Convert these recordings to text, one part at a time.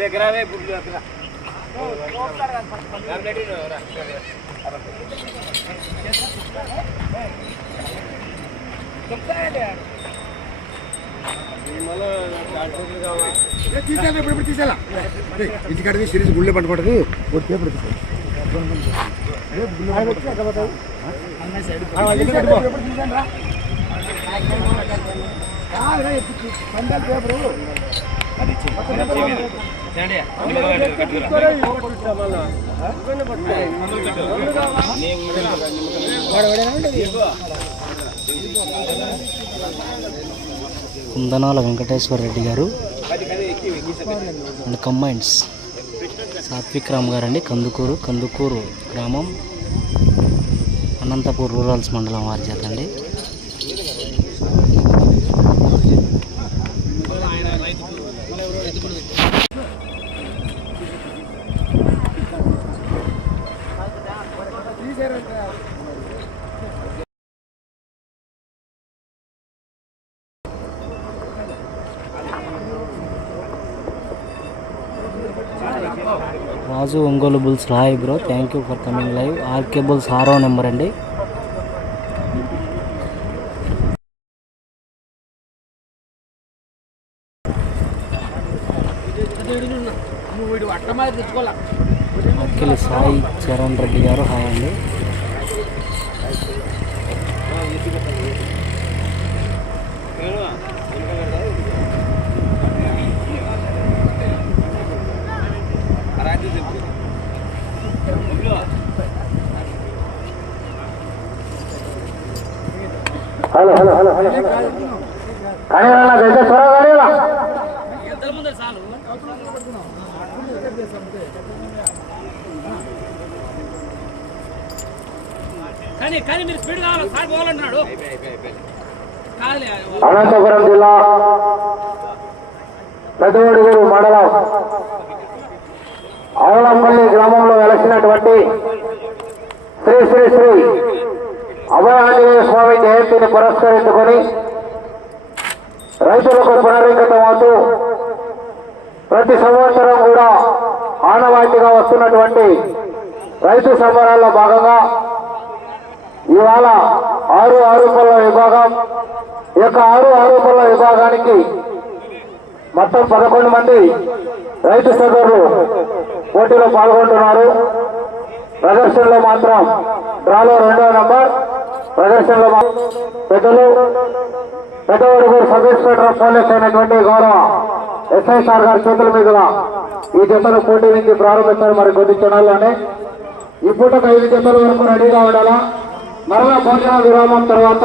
దగ్గర బుడ్లు దగ్గర ఇప్పుడు ఇప్పుడు తీసేయాలా సిరీస్ గుళ్ళే పట్టుకుంటుంది ఒక పేపర్ పేపరు కుందనాల వెంకటేశ్వర రెడ్డి గారు అండ్ కంబైన్స్ సాత్విక్ రామ్ గారండి కందుకూరు కందుకూరు గ్రామం అనంతపూర్ రూరల్స్ మండలం వారి చేత అండి Raju Ongole bulls hi bro thank you for coming live RK bulls ఆరో నెంబర్ అండి. అఖిల్ సాయి చరణ్ రెడ్డి గారు హాయ్ అండి. Hello hello hello hello. కానీ నాకైతే త్వరగా కానివ్వరా? కానీ కానీ మీరు స్పీడ్ కావాలి? సార్ పోవాలంటున్నాడు. కాదులే అనంతపురం జిల్లా పెద్దవడుగురు మండలం ఆవలంపల్లి గ్రామంలో వెలసినటువంటి శ్రీ శ్రీ శ్రీ అభయాంజనేయ స్వామి జయంతిని పురస్కరించుకొని రైతులకు పునరంకితమవుతూ ప్రతి సంవత్సరం కూడా ఆనవాయితీగా వస్తున్నటువంటి రైతు సంబరాల్లో భాగంగా ఇవాళ ఆరు ఆరోపణల విభాగం ఈ యొక్క ఆరు ఆరోపణల విభాగానికి మొత్తం పదకొండు మంది రైతు సోదరులు పోటీలో పాల్గొంటున్నారు. ప్రదర్శనలో మాత్రం డ్రాలో రెండవ నంబర్ ప్రదర్శనలో పెద్దలు పెద్దవడుగురు సబ్ ఇన్స్పెక్టర్ పోలీస్ అయినటువంటి గౌరవ ఎస్ఐసార్ గారి చేతుల మీదుగా ఈ జతను పోటీ నుంచి ప్రారంభిస్తారు మరి కొద్ది క్షణాల్లోనే ఈ పూటకు ఐదు జతల వరకు రెడీగా ఉండాలా? మరలా భోజన విరామం తర్వాత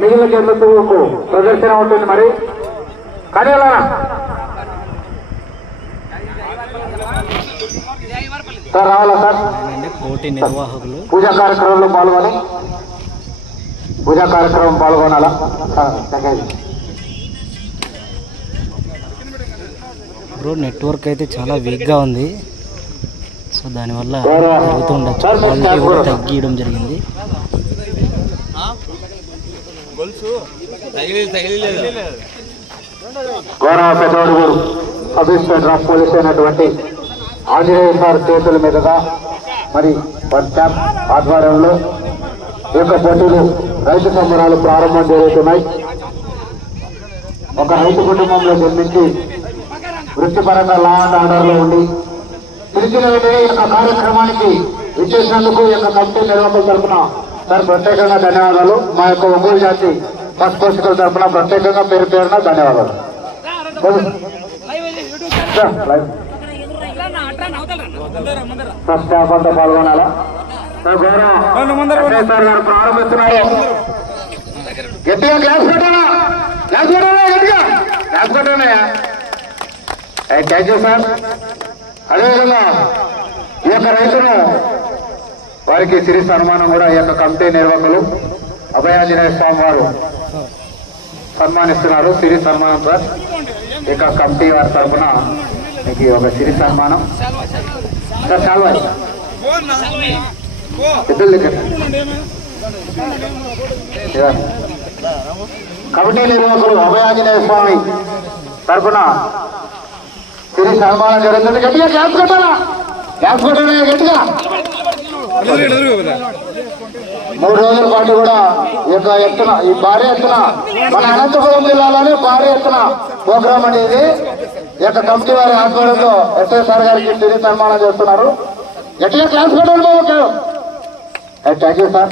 మిగిలిన జంతువుకు ప్రదర్శన ఉంటుంది మరి. కానీ అలా సార్ రావాలా సార్? పూజా కార్యక్రమంలో పాల్గొని పూజా కార్యక్రమం పాల్గొనాలా? బ్రో నెట్వర్క్ అయితే చాలా వీక్గా ఉంది. సో దానివల్ల క్వాలిటీ కూడా తగ్గియడం జరిగింది. గౌరవ పెద్దోడుగురు సబ్ ఇన్స్పెక్టర్ ఆఫ్ పోలీస్ అయినటువంటి ఆంజనేయ సార్ చేతుల మీదుగా మరి క్యాంప్ ఆధ్వర్యంలో ఈ యొక్క పోటీలు రైతు సంబరాలు ప్రారంభం జరుగుతున్నాయి. ఒక రైతు కుటుంబంలో జన్మించి వృత్తిపరంగా లా అండ్ ఆర్డర్లో ఉండి తిరిగిన వెంటనే ఈ యొక్క కార్యక్రమానికి విచ్చేసినందుకు ఈ యొక్క కమిటీ నిర్వాహకుల తరఫున సార్ ప్రత్యేకంగా ధన్యవాదాలు. మా యొక్క ఒంగోలు జాతి ఫస్ట్ పోషకుల తరఫున ప్రత్యేకంగా పేరు పేరున ధన్యవాదాలు. స్టాఫ్ అంతా పాల్గొనాలా? సార్ గౌరవ ఎస్ఐ సార్ గారు ప్రారంభిస్తున్నారు. గట్టిగా క్లాస్ పెట్టాలా? క్లాస్ పెట్టాలా గట్టిగా క్లాస్ పెట్టానయ్యా థ్యాంక్ యూ సార్. అదేవిధంగా ఈ యొక్క రైతును వారికి సిరి సన్మానం కూడా ఈ యొక్క కమిటీ నిర్వాహకులు అభయాంజనేయ స్వామి వారు సన్మానిస్తున్నారు. సిరి సన్మానం సార్. ఈ యొక్క కమిటీ వారి తరఫున మీకు ఒక సిరి సన్మానం. సార్ దగ్గర కమిటీ నిర్వాహకులు అభయాంజనేయ స్వామి తరఫున తిరిగి సన్మానం జరుగుతుంది. గట్టిగా క్యాన్స్ కొట్టాలా? గ్యాస్ కొట్టాలి గట్టిగా? మూడు రోజుల పాటు కూడా ఈ యొక్క ఎత్తున ఈ భారీ ఎత్తున మన అనంతపురం జిల్లాలోనే భారీ ఎత్తున ప్రోగ్రామ్ అనేది ఈ యొక్క కమిటీ వారి ఆధ్వర్యంలో ఎస్ఐ సార్ గారికి తిరిగి సన్మానం చేస్తున్నారు. గట్టిగా క్లాస్ పెట్టండి బాబు థ్యాంక్ సార్.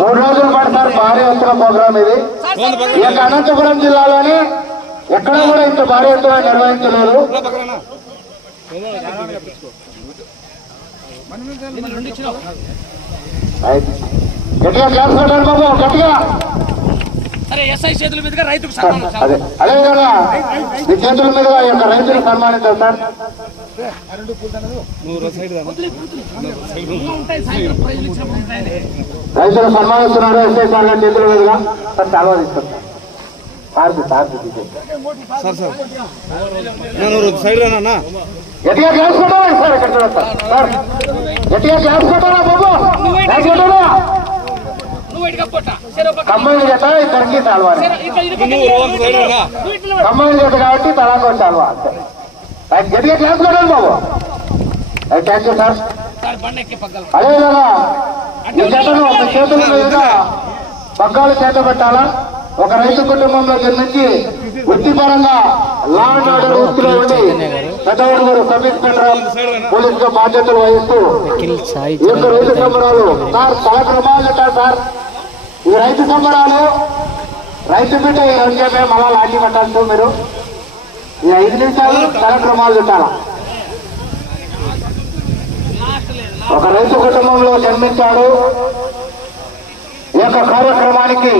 మూడు రోజుల పాటు సార్ భారీ ఎత్తున ప్రోగ్రామ్ ఇది. ఈ యొక్క అనంతపురం జిల్లాలోనే ఎక్కడ కూడా ఇంత భారీ ఎత్తున నిర్వహించలేదు. గట్టిగా క్లాస్ పెట్టండి బాబు గట్టిగా. సరే ఎస్ఐ చేతుల మీదుగా రైతుకు సన్మానం అదే అదేవిధంగా మీ చేతుల మీదుగా యొక్క రైతులు సన్మానించారు సార్. రైతులు సన్మానిస్తున్నారు ఎస్ఐ సార్ గారి చేతుల మీదుగా? సార్ చాలా ఇస్తారు సార్ సార్. గట్టిగా క్లాస్ కొట్టాలి సార్ ఇక్కడ చూడండి సార్? సార్ గట్టిగా క్లాస్ కొట్టాలా బాబు? క్లాస్ కొట్టాలా? కమ్మాయి జత ఇద్దరికి తాల్వాలి. కమ్మాయి జత కాబట్టి తలాకు రైట్, గట్టిగా క్లాస్ కొట్టాలి బాబు. థ్యాంక్ యూ సార్ అదేవిధంగా ఈ జతను ఒక చేతుల మీదుగా పగ్గాలు చేత పెట్టాలా? ఒక రైతు కుటుంబంలో జన్మించి వృత్తిపరంగా లా అండ్ ఆర్డర్ వృత్తిలో ఉండి పెద్దవాడు సబ్ ఇన్స్పెక్టర్ పోలీస్గా బాధ్యతలు వహిస్తూ ఈ యొక్క రైతు సంబరాలు. సార్ చాలా ప్రమాదాలు ఉంటాయి సార్. ఈ రైతు సంబరాలు రైతు బిడ్డ ఈ రోజే మళ్ళా లాఠీ పట్టాల్సి మీరు? ఈ ఐదు నిమిషాలు ఒక రైతు కుటుంబంలో జన్మించాడు. ఈ యొక్క కార్యక్రమానికి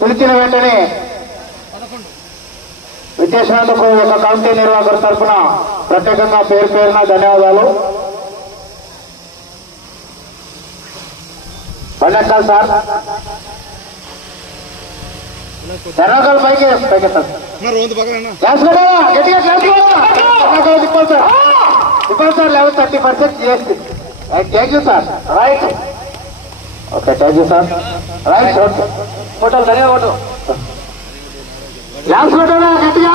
పిలిచిన వెంటనే విద్యాశాఖకు ఒక కమిటీ నిర్వాహకుల తరఫున ప్రత్యేకంగా పేరు పేరున ధన్యవాదాలు. బండెక్కాలి సార్. ఎర్రగల్ పైకి పైకి sir sir sir eleven thirty percent GST. Right thank you sir right okay thank you sir right ఫోటోలు ఫోటో గట్టిగా.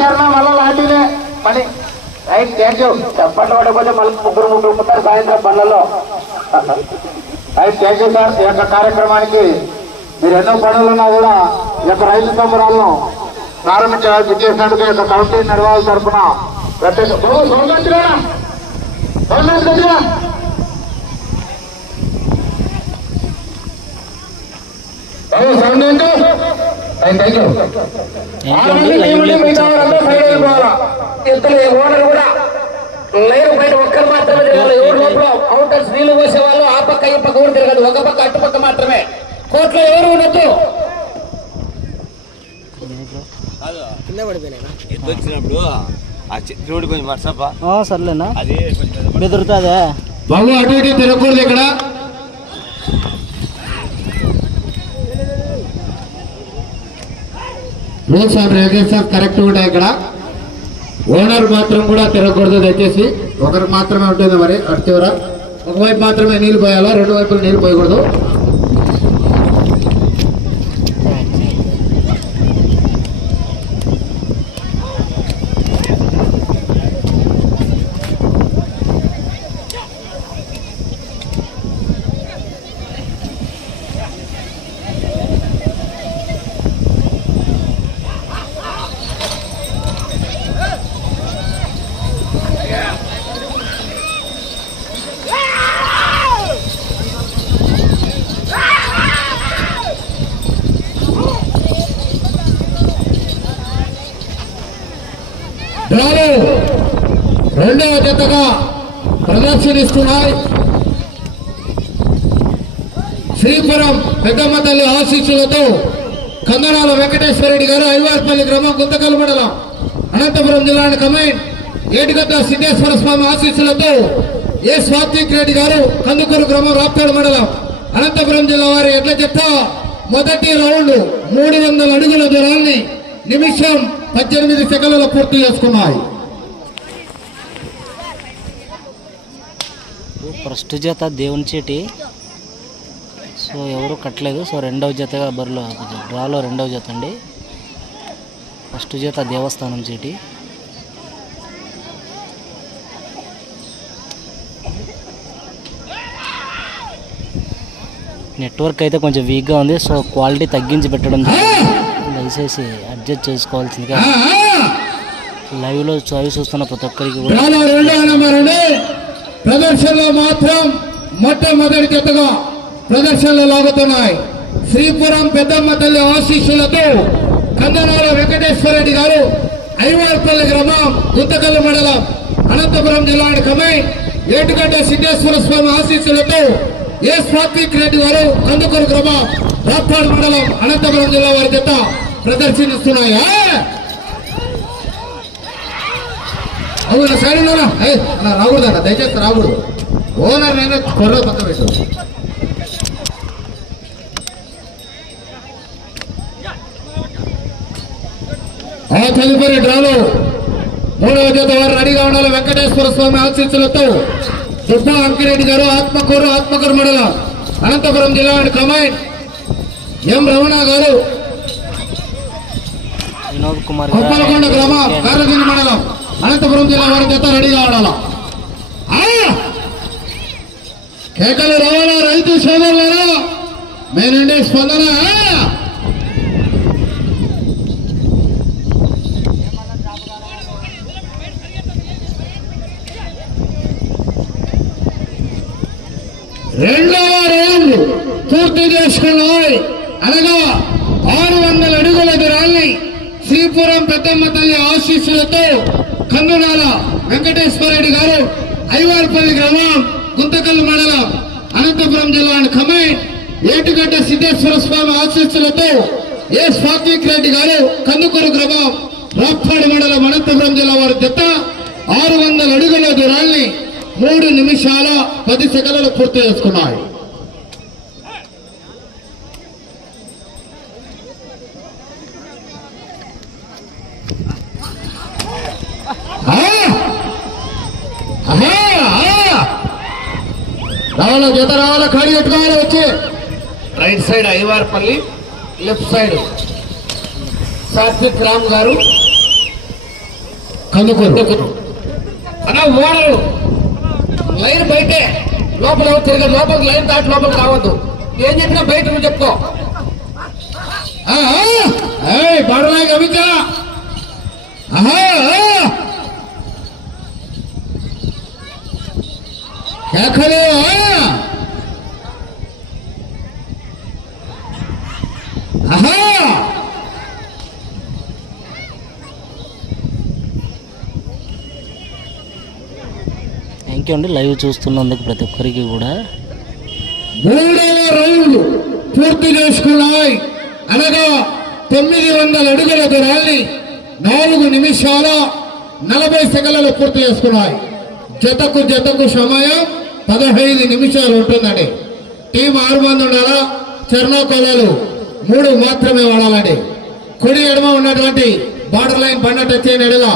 తెరణ మళ్ళీ లాంటిదే పని రైట్ థ్యాంక్ యూ చెప్పండి పడకపోతే మళ్ళీ ముగ్గురు ముగ్గురు సాయంత్రం పనులలో. రైట్ థ్యాంక్ యూ సార్ ఈ యొక్క కార్యక్రమానికి మీరు ఎన్నో పనులున్నా కూడా యొక్క రైతు సంబరాలను ప్రారంభించడానికి చేసినందుకు ఈ యొక్క కమిటీ నిర్వాహకుల తరఫున ప్రత్యేక ఓనర్ కూడా లైన్ బయట ఒక్కరు మాత్రమే తిరగాలి. ఎవరు లోపల? అవుటర్స్ నీళ్ళు పోసే వాళ్ళు ఆ పక్క ఈ పక్క కూడా తిరగదు. ఒక పక్క అటు పక్క మాత్రమే. కోర్టులో ఎవరు ఉండొద్దు వచ్చినప్పుడు ఆ రోడ్డు కొంచెం వర్షప ఆ, సర్లేనా. అది కొంచెం బెదురుతుందా. బాబు అటు ఇటు తిరగకూడదు ఇక్కడ. రూల్స్ అండ్ రెగ్యులేషన్స్ కరెక్ట్ ఉంటాయి ఇక్కడ. ఓనర్ మాత్రం కూడా తిరగకూడదు దయచేసి. ఒకరు మాత్రమే ఉంటుంది మరి అటు చివర. ఒకవైపు మాత్రమే నీళ్ళు పోయాలా రెండు వైపులు నీళ్ళు పోయకూడదు. రెండవ జతగా ప్రదర్శనిస్తున్నాయి. శ్రీపురం పెద్దమ్మ తల్లి ఆశీస్సులతో కందనాల వెంకటేశ్వరరెడ్డి గారు ఐవార్పల్లి గ్రామం గుంతకల్ మండలం అనంతపురం జిల్లా కమైండ్ ఏటిగద్ద సిద్ధేశ్వర స్వామి ఆశీస్సులతో ఏ స్వాత్విక్ రెడ్డి గారు కందుకూరు గ్రామం రాప్తాడు మండలం అనంతపురం జిల్లా వారి ఎడ్ల చెత్త మొదటి రౌండ్ మూడు వందల అడుగుల దూరాన్ని నిమిషం పద్దెనిమిది సెకండ్లలో పూర్తి చేసుకున్నాయి. ఫస్ట్ జత దేవుని చీటి. సో ఎవరు కట్టలేదు. సో రెండవ జతగా బరిలో డ్రాలో రెండవ జత అండి. ఫస్ట్ జత దేవస్థానం చీటి. నెట్వర్క్ అయితే కొంచెం వీక్గా ఉంది. సో క్వాలిటీ తగ్గించి పెట్టడం దయచేసి అడ్జస్ట్ చేసుకోవాల్సిందిగా లైవ్లో చాయిస్ చూస్తున్న ప్రతి ఒక్కరికి కూడా డ్రాలో రెండో నెంబర్ అండి ప్రదర్శనలో మాత్రం మొట్టమొదటి జతగా ప్రదర్శనలు లాగుతున్నాయి. శ్రీపురం పెద్దమ్మ తల్లి ఆశీస్సులతో కందనాల వెంకటేశ్వర రెడ్డి గారు ఐవార్పల్లి గ్రామం గుత్తకల్లు మండలం అనంతపురం జిల్లా కమై ఏటుగడ్డ సిద్ధేశ్వర స్వామి ఆశీస్సులతో ఏ సాత్విక్ రెడ్డి గారు కందుకూరు గ్రామం రాప్తాడు మండలం అనంతపురం జిల్లా వారి జత ప్రదర్శనిస్తున్నాయా. అవును సరే నాన్న. ఏయ్, అలా రాకూడదు అన్న దయచేసి రాకూడదు. ఓనర్ నేను కొర్ర పక్క పెట్టు ఆ తదుపరి డ్రాలో మూడవ జత వారు రెడీగా ఉండాలి. వెంకటేశ్వర స్వామి ఆశీస్సులతో దుబ్బా అంకిరెడ్డి గారు ఆత్మకూరు ఆత్మకూరు మండలం అనంతపురం జిల్లా కమాండ్ ఎం రమణ గారు. కుమార్ కొప్పలకొండ గ్రామం గారు. కారగిరి మండలం. అనంతపురం జిల్లా వారి జత రెడీగా ఉండాలా? కేకలు రావాలా? రైతు సోదరులారా? మీ నుండి స్పందన రెండవ రౌండ్ పూర్తి చేసుకున్నాయి. అనగా ఆరు వందల అడుగుల దూరాన్ని శ్రీపురం పెద్దమ్మ తల్లి ఆశీస్సులతో కందునాల వెంకటేశ్వరరెడ్డి గారు ఐవార్పల్లి గ్రామం గుంతకల్లు మండలం అనంతపురం జిల్లా ఖమ్మై ఏటుగడ్డ సిద్ధేశ్వర స్వామి ఆశీస్సులతో ఏ స్వాత్విక్ రెడ్డి గారు కందుకూరు గ్రామం రాప్పాడు మండలం అనంతపురం జిల్లా వారి జత ఆరు వందల అడుగుల దూరాన్ని మూడు నిమిషాల పది సెకండ్లు పూర్తి చేసుకున్నాయి ఆ! ఆహా! ఆ! రావాలా జత రావాలా ఖాళీ పెట్టుకోవాలి వచ్చి. Right side Aivarpalli left side Sathvik Ram garu. కనుకొరు అన్నా ఓడరు లైన్ బయటే. లోపల తిరగదు లోపలికి లైన్ దాటి లోపలికి రావద్దు. ఏం చెప్పినా బయట నువ్వు చెప్పుకో. బడలాగా కవిత ఆ! కేకలు ఆ! ఆహా థ్యాంక్ యూ అండి లైవ్ చూస్తున్నందుకు ప్రతి ఒక్కరికి కూడా మూడవ రౌండ్ పూర్తి చేసుకున్నాయి. అనగా తొమ్మిది వందల అడుగుల దూరాన్ని నాలుగు నిమిషాల నలభై సెకండ్లలో పూర్తి చేసుకున్నాయి. జతకు జతకు సమయం పదహైదు నిమిషాలు ఉంటుందండి. టీం ఆరు మంది ఉండాలా? చర్ణకోలాలు మూడు మాత్రమే వాడాలండి. కుడి ఎడమ ఉన్నటువంటి బార్డర్ లైన్ బండ టచ్ అయిన ఎడగా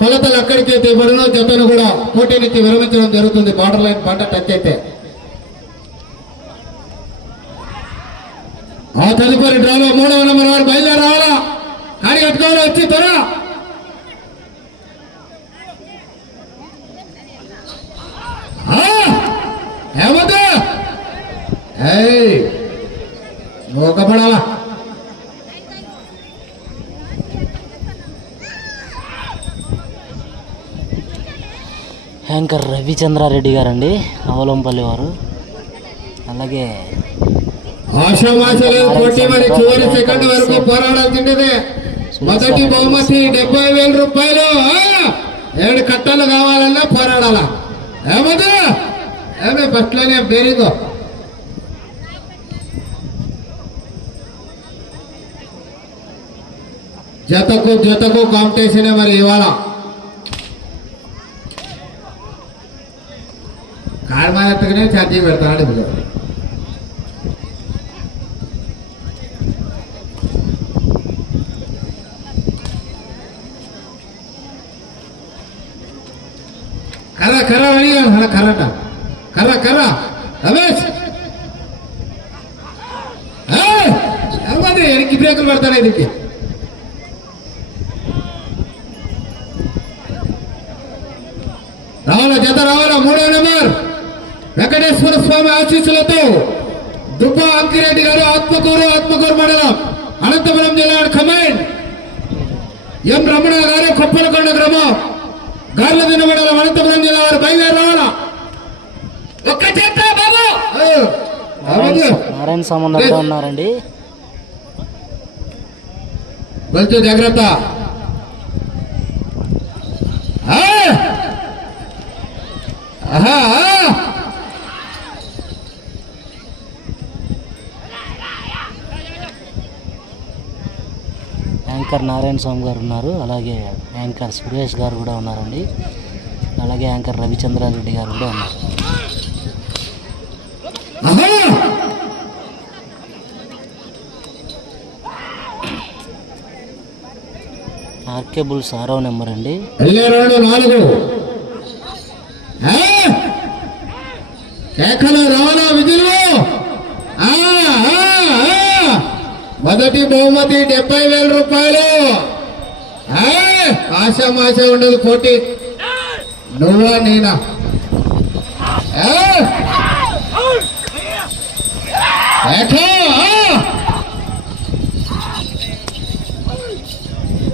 కొలతలు ఎక్కడికైతే తీయబడిన జతను కూడా పోటీ నుంచి విరమించడం జరుగుతుంది. బార్డర్ లైన్ పంట టచ్ అయితే. ఆ తదుపరి డ్రాలో మూడవ నెంబర్ వారు బయలుదేరి రావాలా కానీ కట్టుకోవాలి వచ్చి త్వర ఏమద్దు ఏయ్ మోకపడాలా యాంకర్ రవిచంద్రారెడ్డి గారండి అవలంపల్లి వారు. అలాగే మొదటి బహుమతి డెబ్బై వేల రూపాయలు! ఏడు కట్టలు కావాలన్నా పోరాడాలా? ఏమదు ఏమే ఫస్ట్లోనే బేరిందో జతకు జతకు కాంపిటీషన్ మరి ఇవాళ? எல்லாத்துக்குமே சாத்தியம் வேறு ஆடு இல்லை கர கர வெளியே கர கரண்டா கர கர ரமேஷ் ஏ அம்மா ఆశీస్సులతో దుబ్బ అంకిరెడ్డి గారు ఆత్మకూరు ఆత్మకూరు మండలం అనంతపురం జిల్లా కమాండ్ ఎం రమణ గారు కొప్పలకొండ గ్రామం గార్లదిన మండలం అనంతపురం జిల్లా వారు బయలుదేరి రావాలా ఒక్క చేత బాబు. నారాయణ ఉన్నారండి. కొంచెం జాగ్రత్త! ఆహా, యాంకర్ నారాయణ స్వామి గారు ఉన్నారు అలాగే యాంకర్ సురేష్ గారు కూడా ఉన్నారండి. అలాగే యాంకర్ రవిచంద్రారెడ్డి గారు కూడా ఉన్నారు. ఆర్కేబుల్ ఆర్కే బుల్స్ ఆరో నెంబర్ అండి. రెండు నాలుగు ఆ! కేకలు రావాలా విధులు ఆ, ఆ, ఆ! మొదటి బహుమతి డెబ్బై వేల రూపాయలు. ఆ! ఆశామాష ఉండదు కోటి. నువ్వా నేనా?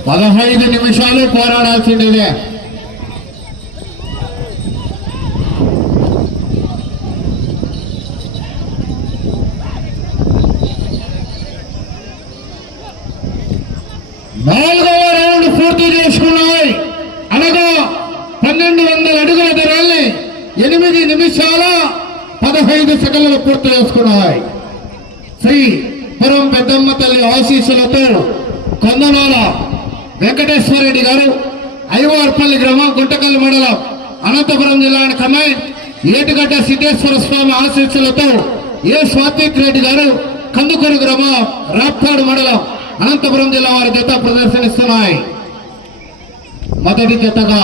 పదహైదు నిమిషాలు పోరాడాల్సిందే నాలుగవ రౌండ్ పూర్తి చేసుకున్నాయి అనగా పన్నెండు వందల అడుగుల దూరాన్ని ఎనిమిది నిమిషాల పదహైదు సెకండ్లు పూర్తి చేసుకున్నాయి. శ్రీ పురం పెద్దమ్మ తల్లి ఆశీస్సులతో కొందనాల వెంకటేశ్వరరెడ్డి గారు ఐవార్పల్లి గ్రామం గుంటకల్ మండలం అనంతపురం జిల్లా కమాండ్ ఏటుగడ్డ సిద్ధేశ్వర స్వామి ఆశీస్సులతో ఏ స్వాతిక్ రెడ్డి గారు కందుకూరు గ్రామం రాప్తాడు మండలం అనంతపురం జిల్లా వారి జత ప్రదర్శనిస్తున్నాయి. మొదటి జతగా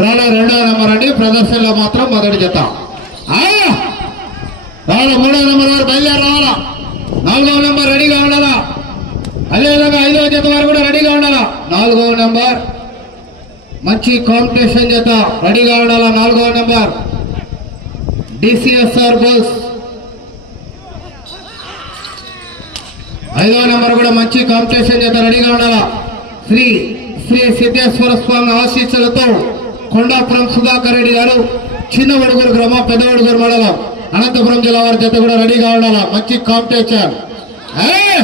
డ్రాలో రెండవ నెంబర్ అండి. ప్రదర్శనలో మాత్రం మొదటి జత. ఆ! రావాలా మూడవ నెంబర్ వారు బయలుదేరి రావాలా? నాలుగవ నెంబర్ రెడీగా ఉండాలా? అదేవిధంగా ఐదవ జత వారు కూడా రెడీగా ఉండాలా? నాలుగవ నెంబర్. మంచి కాంపిటీషన్ జత రెడీగా ఉండాలా? నాలుగవ నెంబర్. డిసిఎస్ఆర్ బస్ ఐదవ నెంబర్ కూడా మంచి కాంపిటీషన్ చేత రెడీగా ఉండాలా? శ్రీ శ్రీ సిద్ధేశ్వర స్వామి ఆశీస్సులతో కొండాపురం సుధాకర్ రెడ్డి గారు చిన్న వడుగురు గ్రామం పెద్ద వడుగురు మండలం అనంతపురం జిల్లా వారి జత కూడా రెడీగా ఉండాలా? మంచి కాంపిటేషన్. ఏ!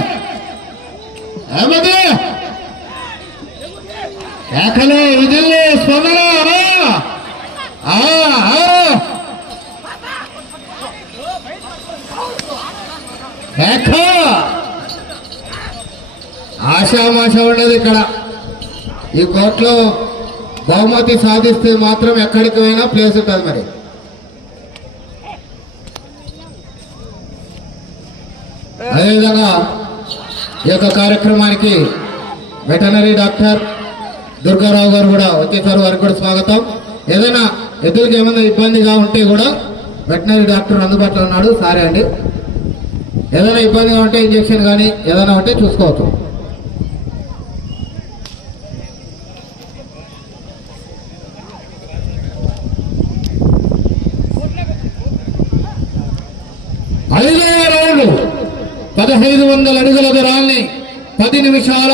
విధులు స్పందన? ఆ! ఆశామాష ఉండదు ఇక్కడ. ఈ కోర్టులో బహుమతి సాధిస్తే మాత్రం ఎక్కడికి పోయినా ప్లేస్ ఉంటుంది మరి. అదేవిధంగా ఈ యొక్క కార్యక్రమానికి వెటనరీ డాక్టర్ దుర్గారావు గారు కూడా వచ్చేసారు. వారికి కూడా స్వాగతం. ఏదైనా ఎద్దులకి ఏమైనా ఇబ్బందిగా ఉంటే కూడా వెటనరీ డాక్టర్ అందుబాటులో ఉన్నాడు. సారే అండి. ఏదైనా ఇబ్బందిగా ఉంటే ఇంజెక్షన్ కానీ ఏదైనా ఉంటే చూసుకోవచ్చు ఐదవ రౌండ్ పదహైదు వందల అడుగుల దూరాన్ని పది నిమిషాల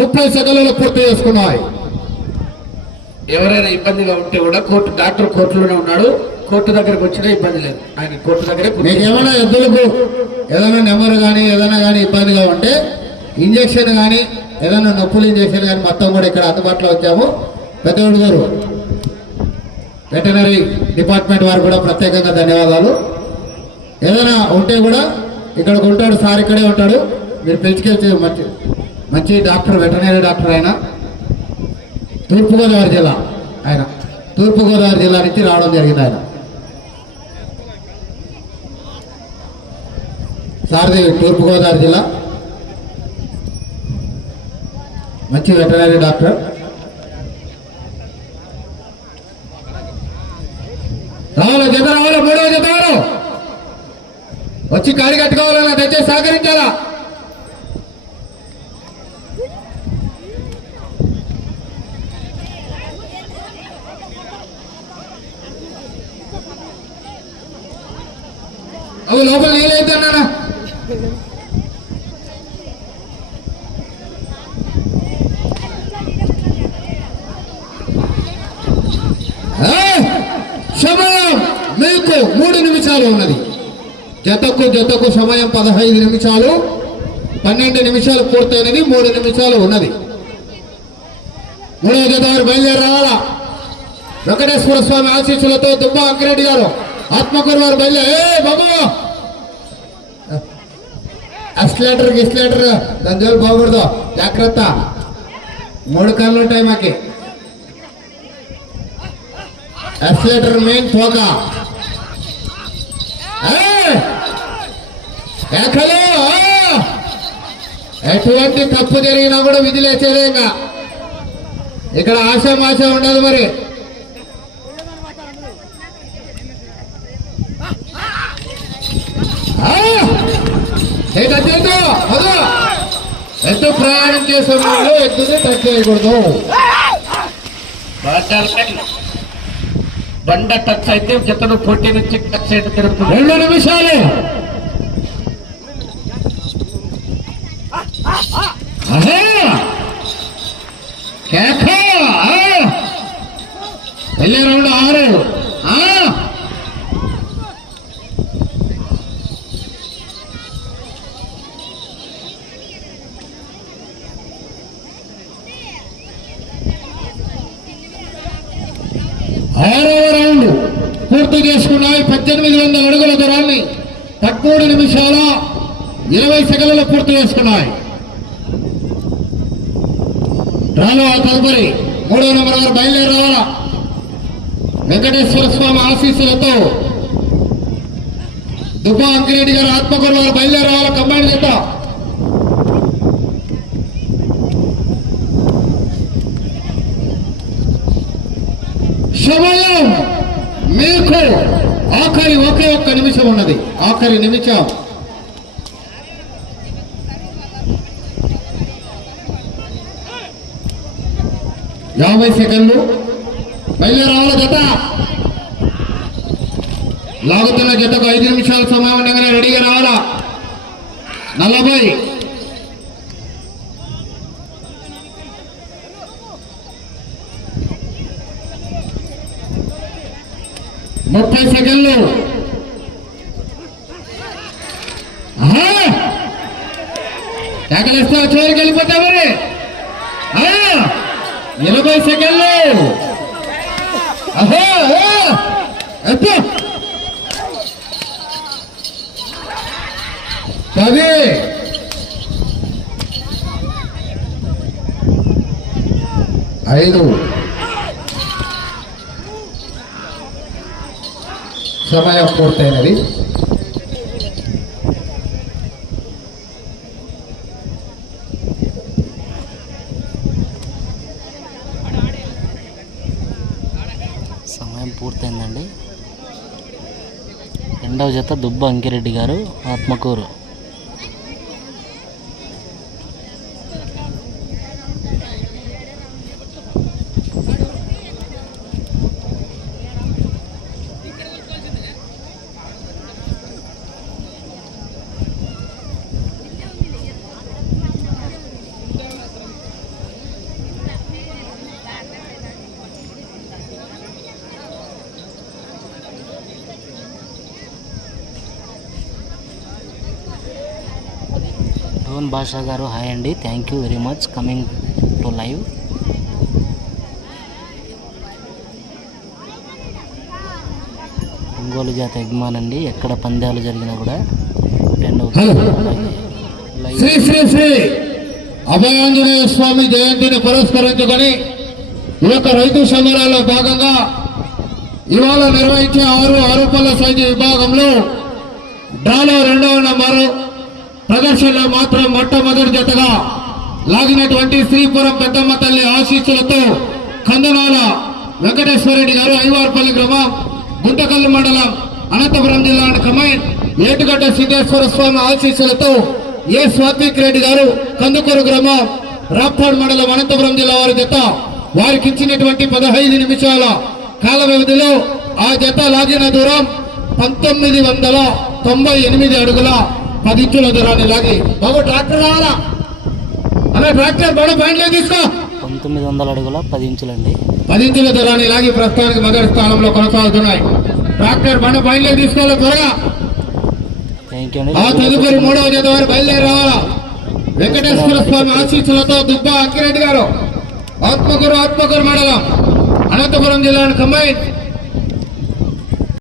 ముప్పై సెకండ్లలో పూర్తి చేసుకున్నాయి. ఎవరైనా ఇబ్బందిగా ఉంటే కూడా కోర్టు డాక్టర్ కోర్టులోనే ఉన్నాడు. కోర్టు దగ్గరకు వచ్చినా ఇబ్బంది లేదు. ఆయన కోర్టు దగ్గరే మీకు ఏమైనా ఎద్దులకు ఏదైనా నెంబర్ కానీ ఏదైనా కానీ ఇబ్బందిగా ఉంటే ఇంజక్షన్ కానీ ఏదైనా నొప్పులు ఇంజక్షన్ కానీ మొత్తం కూడా ఇక్కడ అందుబాటులో వచ్చాము. పెద్దోడు గారు వెటనరీ డిపార్ట్మెంట్ వారు కూడా ప్రత్యేకంగా ధన్యవాదాలు. ఏదైనా ఉంటే కూడా ఇక్కడికి ఉంటాడు సార్ ఇక్కడే ఉంటాడు. మీరు పిలిచికెళ్తే మంచి మంచి డాక్టర్ వెటనరీ డాక్టర్ ఆయన తూర్పుగోదావరి జిల్లా ఆయన. తూర్పుగోదావరి జిల్లా నుంచి రావడం జరిగింది ఆయన. సారథి తూర్పుగోదావరి జిల్లా. మంచి వెటనరీ డాక్టర్. రావాల జత రావాల మూడవ జత వచ్చి కాడి కట్టుకోవాలన్నా దయచేసి సహకరించాలా? అవి లోపల నీళ్ళైతే అన్నానా ఆ, సమయం మీకు మూడు నిమిషాలు ఉన్నది జతకు జతకు సమయం పదహైదు నిమిషాలు పన్నెండు నిమిషాలు పూర్తయినది మూడు నిమిషాలు ఉన్నది. మూడవ జత వారు బయలుదేరి రావాలా వెంకటేశ్వర స్వామి ఆశీస్సులతో దుబ్బ అంకిరెడ్డి గారు ఆత్మకూరు వారు బయలుదేరి బాబు! అస్లేటర్ గిస్లేటర్ దాని జోలు బాగూడదు జాగ్రత్త. మూడు కళ్ళు ఉంటాయి మాకి. అస్లేటర్ మెయిన్ తోక. ఏ! ఎక్కడో! ఎటువంటి తప్పు జరిగినా కూడా విధిలేసేదే ఇంకా ఇక్కడ ఆశామాష ఉండదు మరి. ఎద్దు ప్రయాణం చేసే వాళ్ళు ఎద్దుని టచ్ చేయకూడదు. బండ టచ్ అయితే జతను పోటీ నుంచి టచ్ చేయడం జరుగుతుంది. రెండు నిమిషాలు. వెళ్ళే రౌండ్ ఆరు ఆరవ రౌండ్ పూర్తి చేసుకున్నాయి. పద్దెనిమిది వందల అడుగుల దూరాన్ని తక్కువ నిమిషాల ఇరవై సెకండ్లలో పూర్తి చేసుకున్నాయి. రాను తదుపరి మూడో నెంబర్ వారు బయలుదేరి రావాలా వెంకటేశ్వర స్వామి ఆశీస్సులతో దుబ్బా అంకిరెడ్డి గారు ఆత్మకూరు వారు బయలుదేరి కంబైన్ చేద్దాం సమయం మీకు ఆఖరి ఒకే ఒక్క నిమిషం ఉన్నది. ఆఖరి నిమిషం. యాభై సెకండ్లు. బయలుదేరావాల జత? లాగుతున్న జతకు ఐదు నిమిషాలు సమయం ఉండగానే రెడీగా రావాలా? నలభై. ముప్పై సెకండ్లు. ఆహా! కేకలిస్తే చివరికి వెళ్ళిపోతా మరి. ఆ! సెకండ్లు. అహో ఎత్తు పది ఐదు సమయం పూర్తయినది సమయం పూర్తయిందండి రెండవ జత దుబ్బ అంకిరెడ్డి గారు ఆత్మకూరు. డోన్ భాషా గారు. హాయ్ అండి. Thank you very much coming to live Ongole జాతి అభిమానండి ఎక్కడ పందాలు జరిగినా కూడా అటెండ్ శ్రీ శ్రీ శ్రీ అభయాంజనేయ స్వామి జయంతిని పురస్కరించుకొని ఈ యొక్క రైతు సంబరాల్లో భాగంగా ఇవాళ నిర్వహించే ఆరు ఆరోపణల సైన్య విభాగంలో డాలో రెండవ నంబరు ప్రదర్శనలో మాత్రం మొట్టమొదటి జతగా లాగినటువంటి శ్రీపురం పెద్దమ్మ తల్లి ఆశీస్సులతో కందనాల వెంకటేశ్వరరెడ్డి గారు ఐవార్పల్లి గ్రామం గుంటకల్లు మండలం అనంతపురం జిల్లా కమైన్ ఏటుగడ్డ సిద్ధేశ్వర స్వామి ఆశీస్సులతో ఏ స్వాతిక్ రెడ్డి గారు కందుకూరు గ్రామం రాప్పాడు మండలం అనంతపురం జిల్లా వారి జత వారికి ఇచ్చినటువంటి పదహైదు నిమిషాల కాల వ్యవధిలో ఆ జత లాగిన దూరం పంతొమ్మిది వందల తొంభై ఎనిమిది అడుగుల పది ఇంచుల దూరాన్ని లాగి. బాబు ట్రాక్టర్ రావాలా అలా ట్రాక్టర్ బడ బయటలో తీసుకో? పంతొమ్మిది వందల అడుగుల పది ఇంచులండి. పది ఇంచుల దూరాన్ని లాగి ప్రస్తుతానికి మొదటి స్థానంలో కొనసాగుతున్నాయి. ట్రాక్టర్ బండ బయటలో తీసుకోవాలి త్వరగా? ఆ తదుపరి మూడవ జత వారు బయలుదేరి రావాలా? వెంకటేశ్వర స్వామి ఆశీస్సులతో దుబ్బ అక్కిరెడ్డి గారు. ఆత్మకూరు ఆత్మకూరు మండలం. అనంతపురం జిల్లాను కంబైన్